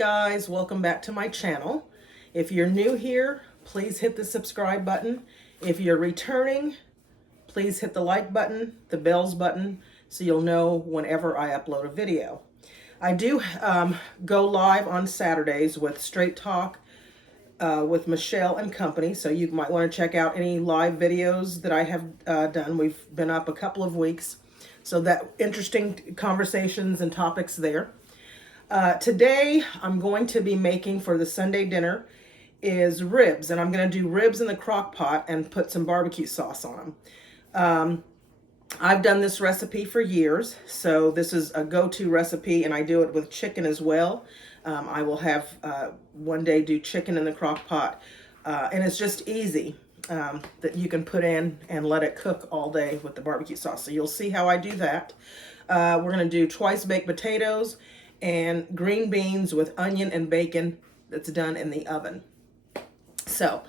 guys, welcome back to my channel. If you're new here, please hit the subscribe button. If you're returning, please hit the like button, the bells button, so you'll know whenever I upload a video. I do go live on Saturdays with Straight Talk with Michelle and company, so you might want to check out any live videos that I have done. We've been up a couple of weeks, so that interesting conversations and topics there. Today, I'm going to be making for the Sunday dinner is ribs, and I'm going to do ribs in the crock pot and put some barbecue sauce on them. I've done this recipe for years, so this is a go-to recipe, and I do it with chicken as well. I will have one day do chicken in the crock pot, and it's just easy that you can put in and let it cook all day with the barbecue sauce. So you'll see how I do that. We're going to do twice baked potatoes and green beans with onion and bacon that's done in the oven. So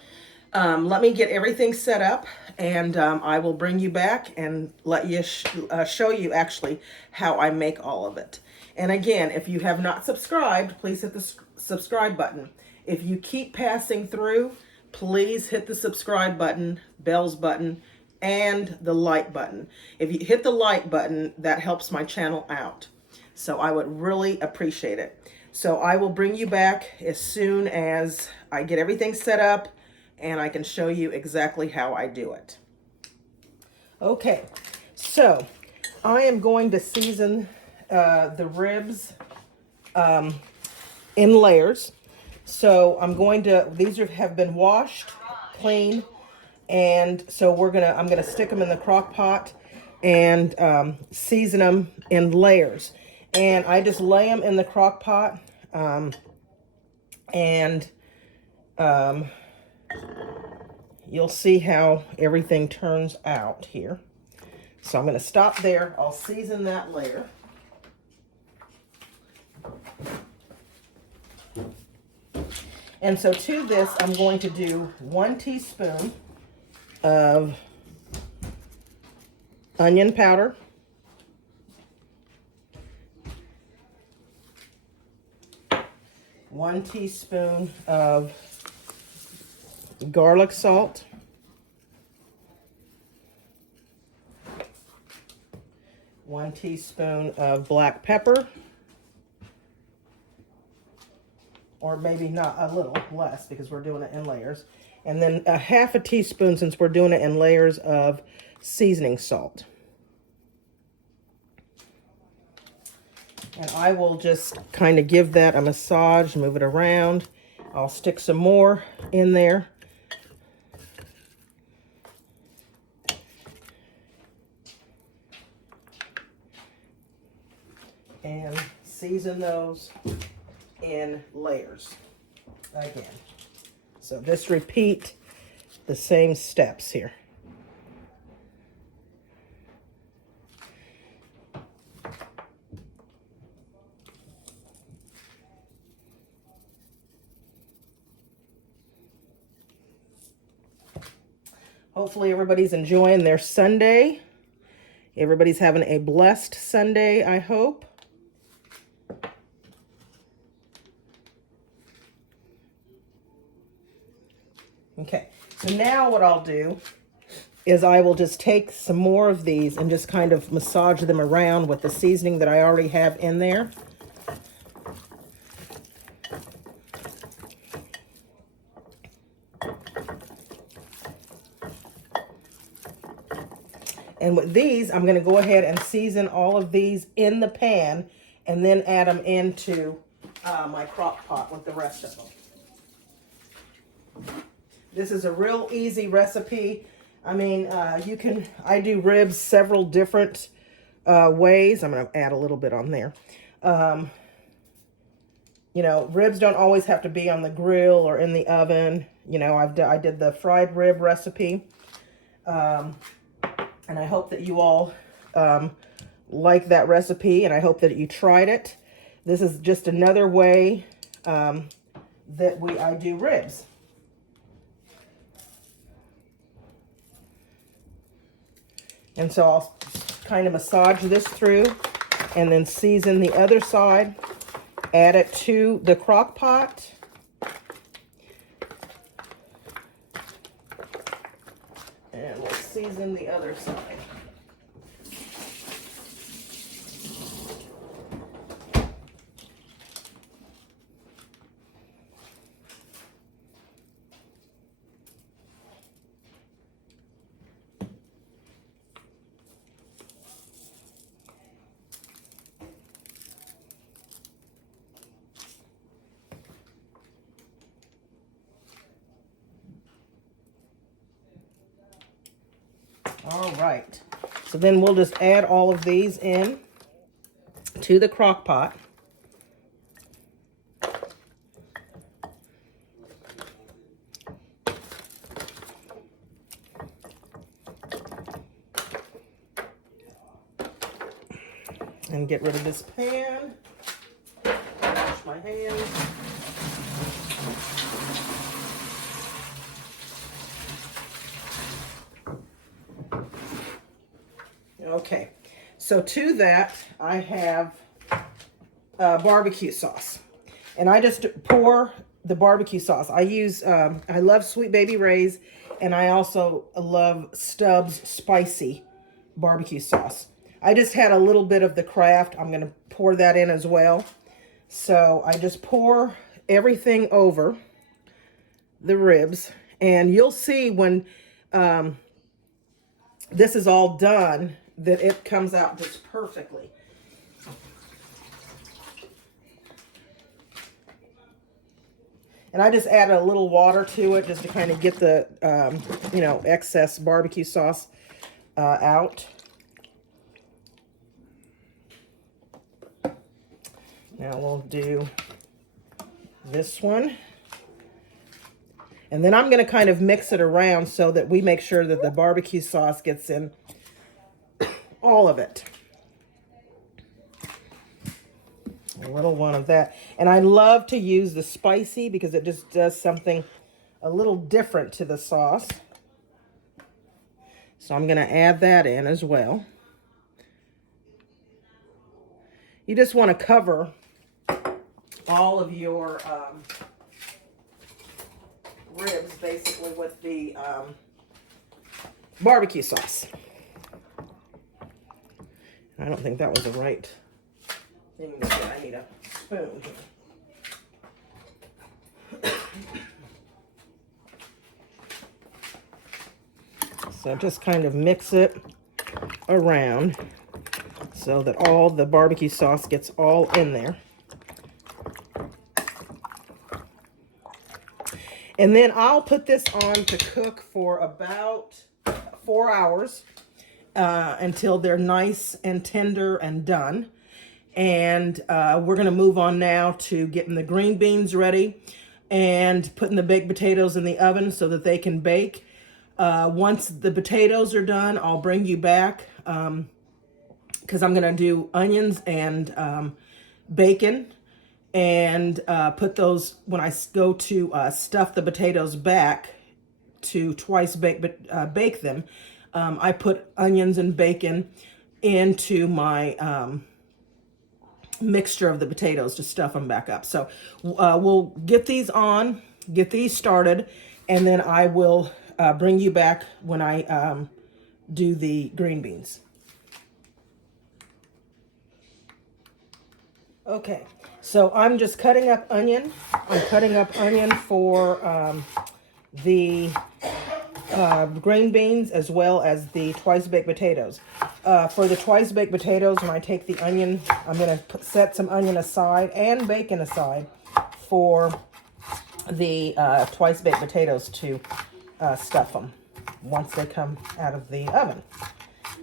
let me get everything set up, and I will bring you back and let you show you actually how I make all of it. And again, if you have not subscribed, please hit the subscribe button. If you keep passing through, please hit the subscribe button, bells button, and the like button. If you hit the like button, that helps my channel out. So I would really appreciate it. So I will bring you back as soon as I get everything set up and I can show you exactly how I do it. Okay, so I am going to season the ribs in layers. So I'm going to, these have been washed, clean, and so I'm gonna stick them in the crock pot and season them in layers. And I just lay them in the crock pot, and you'll see how everything turns out here. So I'm going to stop there. I'll season that layer. And so to this, I'm going to do 1 teaspoon of onion powder. 1 teaspoon of garlic salt. 1 teaspoon of black pepper, or maybe not, a little less because we're doing it in layers. And then a 1/2 teaspoon, since we're doing it in layers, of seasoning salt. And I will just kind of give that a massage, move it around. I'll stick some more in there. And season those in layers again. So just repeat the same steps here. Hopefully everybody's enjoying their Sunday. Everybody's having a blessed Sunday, I hope. Okay, so now what I'll do is I will just take some more of these and just kind of massage them around with the seasoning that I already have in there. And with these, I'm going to go ahead and season all of these in the pan and then add them into my crock pot with the rest of them. This is a real easy recipe. I mean, I do ribs several different ways. I'm going to add a little bit on there. You know, ribs don't always have to be on the grill or in the oven. You know, I did the fried rib recipe. And I hope that you all like that recipe, and I hope that you tried it. This is just another way that I do ribs. And so I'll kind of massage this through and then season the other side add it to the crock pot. And we'll season the other side. All right, so then we'll just add all of these in to the crock pot. And get rid of this pan. Wash my hands. Okay, so to that I have barbecue sauce, and I just pour the barbecue sauce. I use I love Sweet Baby Ray's, and I also love Stubbs spicy barbecue sauce. I just had a little bit of the Kraft. I'm going to pour that in as well. So I just pour everything over the ribs, and you'll see when this is all done that it comes out just perfectly. And I just added a little water to it just to kind of get the, you know, excess barbecue sauce out. Now we'll do this one. And then I'm going to kind of mix it around so that we make sure that the barbecue sauce gets in all of it. A little one of that. And I love to use the spicy because it just does something a little different to the sauce. So I'm going to add that in as well. You just want to cover all of your ribs basically with the barbecue sauce. I don't think that was the right thing to do. I need a spoon here. So just kind of mix it around so that all the barbecue sauce gets all in there. And then I'll put this on to cook for about 4 hours until they're nice and tender and done. And we're going to move on now to getting the green beans ready and putting the baked potatoes in the oven so that they can bake. Once the potatoes are done, I'll bring you back because I'm going to do onions and bacon. And put those, when I go to stuff the potatoes back to twice bake them, I put onions and bacon into my mixture of the potatoes to stuff them back up. So we'll get these on, get these started, and then I will bring you back when I do the green beans. Okay. So I'm just cutting up onion. I'm cutting up onion for the green beans as well as the twice baked potatoes. For the twice baked potatoes, when I take the onion, I'm going to set some onion aside and bacon aside for the twice baked potatoes to stuff them once they come out of the oven.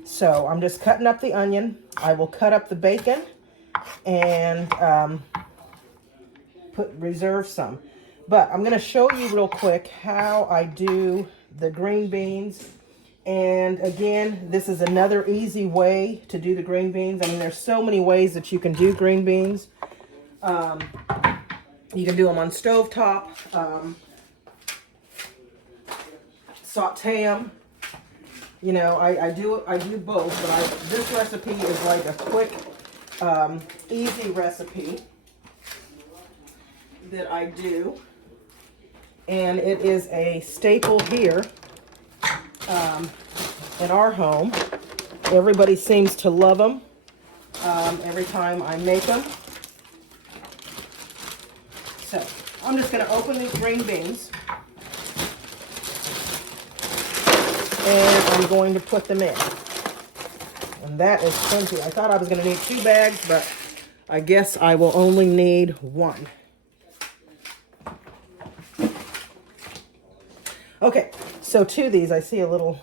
So I'm just cutting up the onion. I will cut up the bacon and reserve some. But I'm going to show you real quick how I do the green beans. And again, this is another easy way to do the green beans. I mean, there's so many ways that you can do green beans. You can do them on stovetop, saute them. You know, I do both, but this recipe is like a quick, easy recipe. that I do, and it is a staple here in our home. Everybody seems to love them every time I make them. So I'm just going to open these green beans, and I'm going to put them in. And that is plenty. I thought I was going to need 2 bags, but I guess I will only need 1. Okay, so to these, I see a little,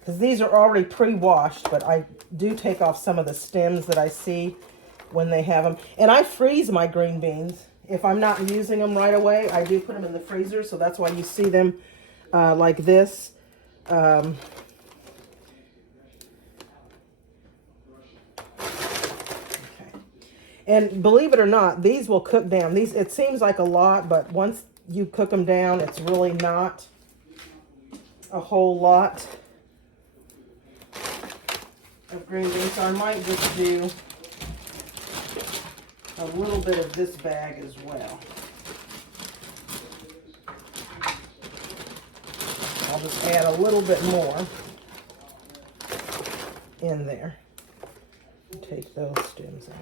because these are already pre-washed, but I do take off some of the stems that I see when they have them. And I freeze my green beans. If I'm not using them right away, I do put them in the freezer, so that's why you see them like this. Okay. And believe it or not, these will cook down. These, it seems like a lot, but once you cook them down, it's really not a whole lot of green beans. So I might just do a little bit of this bag as well. I'll just add a little bit more in there. Take those stems out.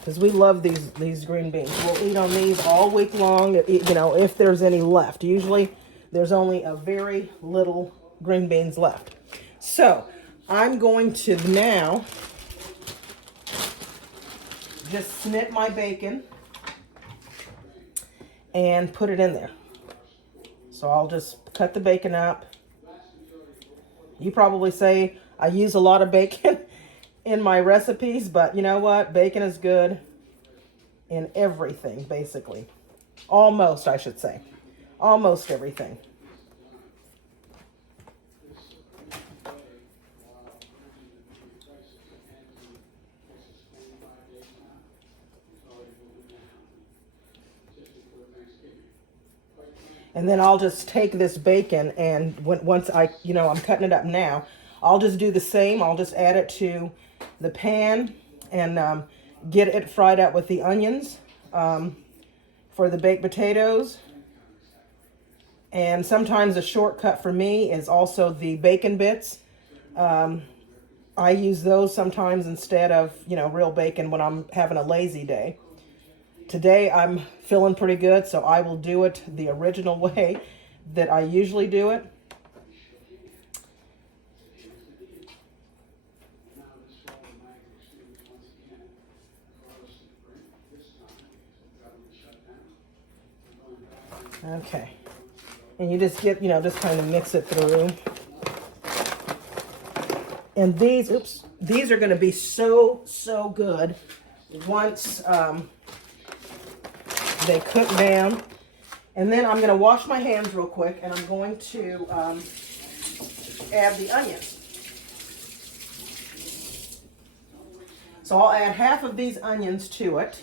Because we love these green beans. We'll eat on these all week long, you know, if there's any left. Usually there's only a very little green beans left. So I'm going to now just snip my bacon and put it in there. So I'll just cut the bacon up. You probably say I use a lot of bacon in my recipes, but you know what? Bacon is good in everything, basically. Almost, I should say. Almost everything. And then I'll just take this bacon, and once I'm cutting it up now, I'll just do the same. I'll just add it to the pan and get it fried up with the onions for the baked potatoes. And sometimes a shortcut for me is also the bacon bits. I use those sometimes instead of, real bacon when I'm having a lazy day. Today I'm feeling pretty good, so I will do it the original way that I usually do it. Okay. And you just get, just kind of mix it through. And these are going to be so good once they cook down. And then I'm going to wash my hands real quick, and I'm going to add the onions. So I'll add half of these onions to it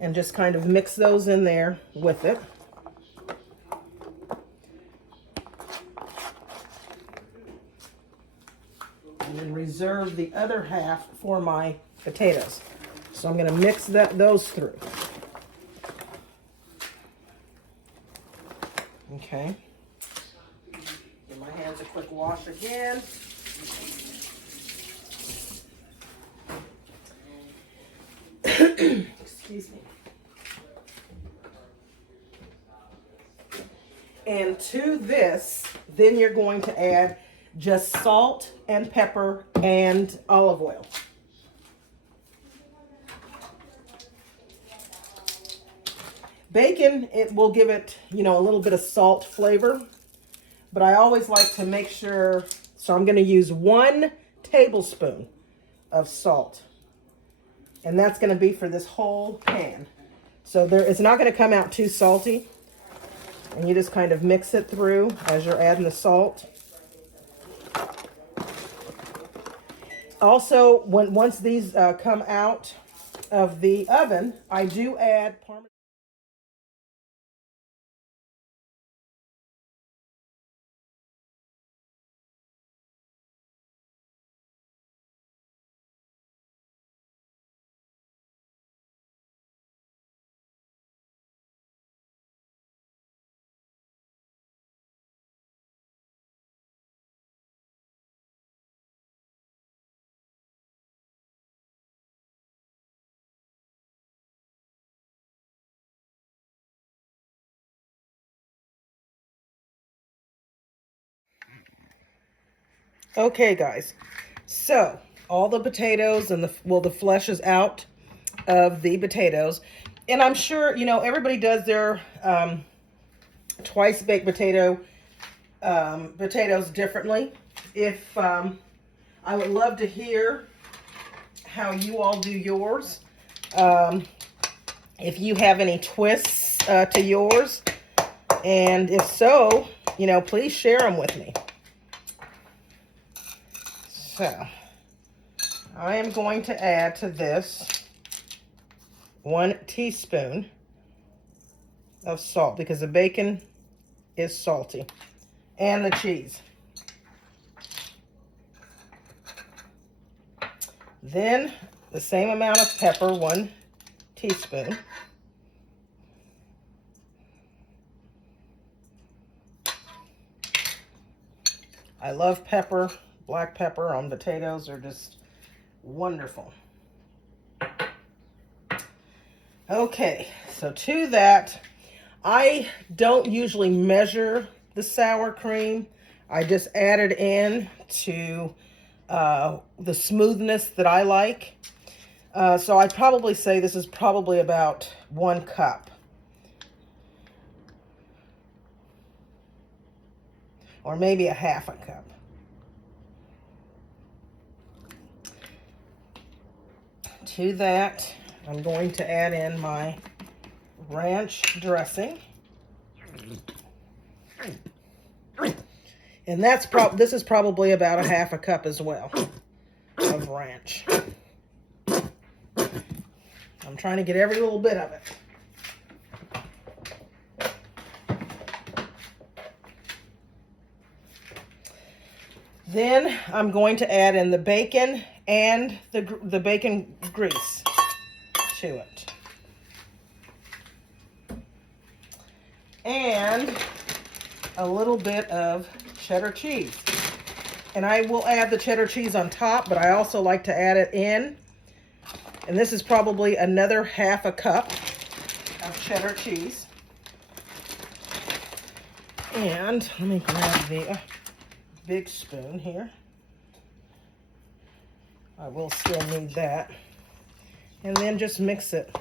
and just kind of mix those in there with it. And then reserve the other half for my potatoes. So I'm going to mix those through. Okay. Give my hands a quick wash again. Excuse me. And to this, then you're going to add just salt and pepper and olive oil. Bacon, it will give it, a little bit of salt flavor, but I always like to make sure, so I'm going to use 1 tablespoon of salt, and that's going to be for this whole pan. So it's not going to come out too salty, and you just kind of mix it through as you're adding the salt. Also, once these come out of the oven, I do add Parmesan. Okay, guys. So all the potatoes and the flesh is out of the potatoes. And I'm sure, you know, everybody does their twice baked potatoes differently. If I would love to hear how you all do yours. If you have any twists to yours, and if so, you know, please share them with me. So I am going to add to this 1 teaspoon of salt because the bacon is salty, and the cheese. Then the same amount of pepper, 1 teaspoon. I love pepper. Black pepper on potatoes are just wonderful. Okay, so to that, I don't usually measure the sour cream. I just add it in to the smoothness that I like. So I'd probably say this is probably about 1 cup. Or maybe a half a cup. To that, I'm going to add in my ranch dressing. And this is probably about a half a cup as well of ranch. I'm trying to get every little bit of it. Then I'm going to add in the bacon and the bacon grease to it. And a little bit of cheddar cheese. And I will add the cheddar cheese on top, but I also like to add it in. And this is probably another half a cup of cheddar cheese. And let me grab the big spoon here. I will still need that. And then just mix it.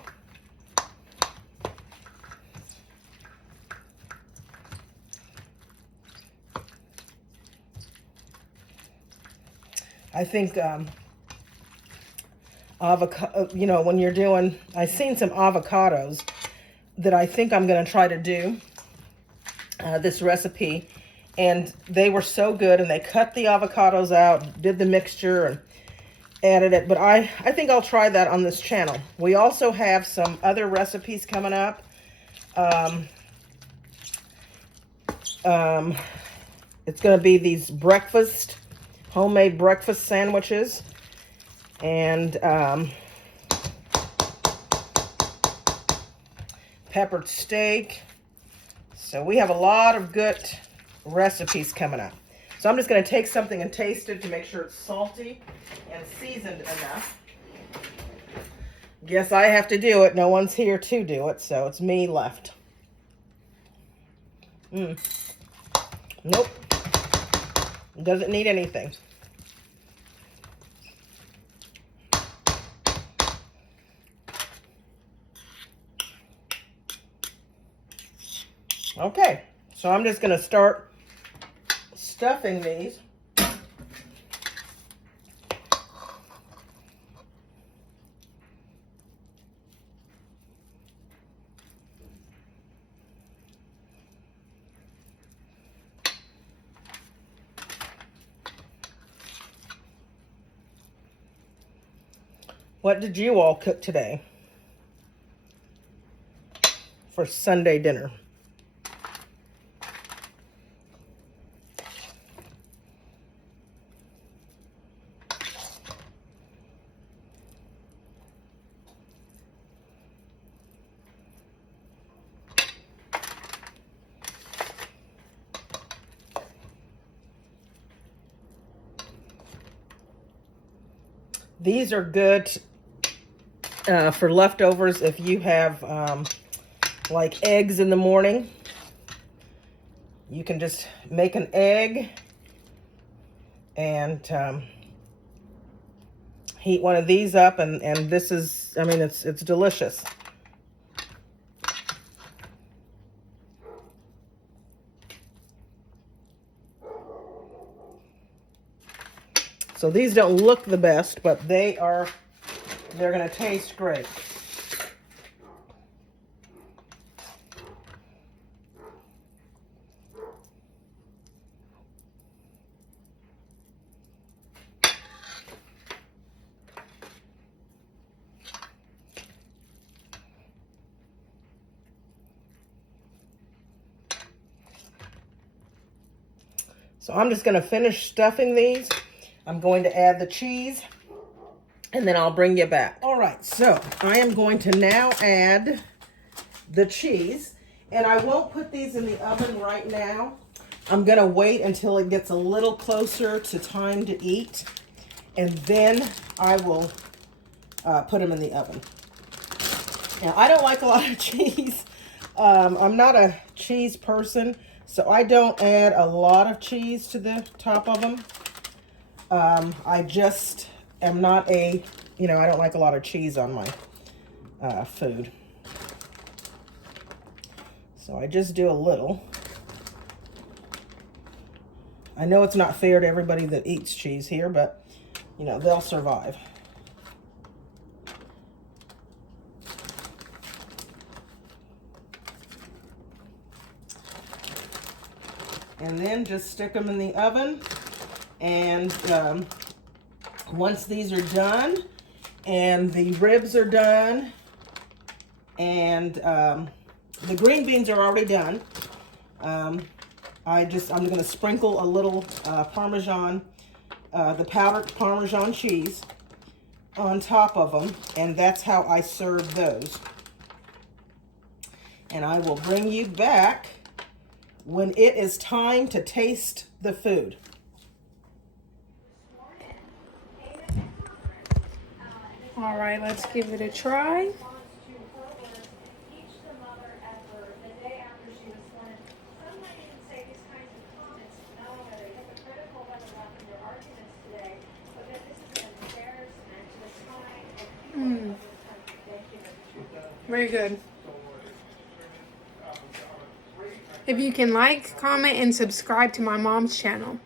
I think avocado, you know, when you're doing, I've seen some avocados that I think I'm going to try to do this recipe, and they were so good, and they cut the avocados out, did the mixture, and added it. But I think I'll try that on this channel. We also have some other recipes coming up. It's going to be these homemade breakfast sandwiches, and peppered steak. So we have a lot of good recipes coming up. So I'm just going to take something and taste it to make sure it's salty and seasoned enough. Guess I have to do it. No one's here to do it, so it's me left. Nope. Doesn't need anything. Okay, so I'm just going to start stuffing these. What did you all cook today for Sunday dinner? These are good for leftovers if you have like eggs in the morning. You can just make an egg and heat one of these up, and this is, I mean, it's delicious. So these don't look the best, but they're going to taste great. So I'm just going to finish stuffing these. I'm going to add the cheese, and then I'll bring you back. All right, so I am going to now add the cheese, and I won't put these in the oven right now. I'm going to wait until it gets a little closer to time to eat, and then I will put them in the oven. Now, I don't like a lot of cheese. I'm not a cheese person, so I don't add a lot of cheese to the top of them. I just am not I don't like a lot of cheese on my food. So I just do a little. I know it's not fair to everybody that eats cheese here, but, they'll survive. And then just stick them in the oven. And once these are done, and the ribs are done, and the green beans are already done, I'm going to sprinkle a little Parmesan, the powdered Parmesan cheese on top of them, and that's how I serve those. And I will bring you back when it is time to taste the food. All right, let's give it a try. Very good. If you can like, comment, and subscribe to my mom's channel.